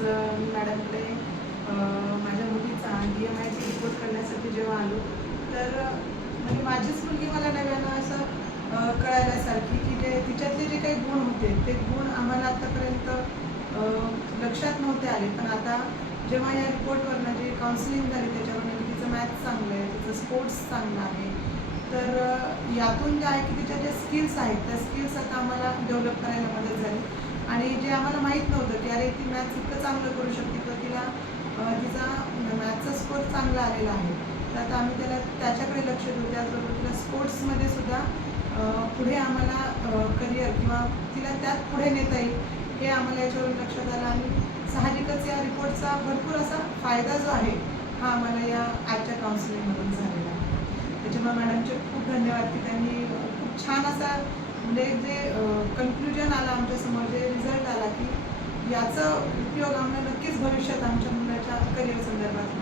मी मॅडमकडे माझ्या मुलीचा DMIT report करण्यासाठी जेव्हा आलो तर म्हणजे माझीच मुलगी मला नव्यानं असं कळाल्यासारखी की जे तिच्यातले जे काही गुण होते ते गुण आम्हाला आत्तापर्यंत लक्षात नव्हते आले, पण आता जेव्हा या रिपोर्टवरनं जे काउन्सिलिंग झाली त्याच्यावरनं की तिचं मॅथ्स चांगलं आहे, तिचं स्पोर्ट्स चांगलं आहे, तर यातून जे आहे की तिच्या ज्या स्किल्स आहेत त्या स्किल्स आता आम्हाला डेव्हलप करायला मदत झाली. आणि जे आम्हाला माहीत नव्हतं की अरे ती मॅथ्स इतकं चांगलं करू शकते किंवा तिला तिचा मॅथ्सचा स्कोर चांगला आलेला आहे, तर आता आम्ही त्याच्याकडे लक्ष देऊ. त्याचबरोबर तिला स्पोर्ट्समध्ये सुद्धा पुढे आम्हाला करिअर किंवा तिला त्यात पुढे नेता येईल हे आम्हाला याच्यावरून लक्षात आलं. आणि साहजिकच या रिपोर्टचा भरपूर असा फायदा जो आहे हा आम्हाला या आजच्या काउन्सिलिंगमधून झालेला आहे. त्याच्यामुळे मॅडमचे खूप धन्यवाद की त्यांनी खूप छान असा म्हणजे जे कन्क्लुजन आलं आमच्यासमोर, जे रिझल्ट आला की याचा उपयोग आम्हाला नक्कीच भविष्यात आमच्या मुलाच्या करिअर संदर्भात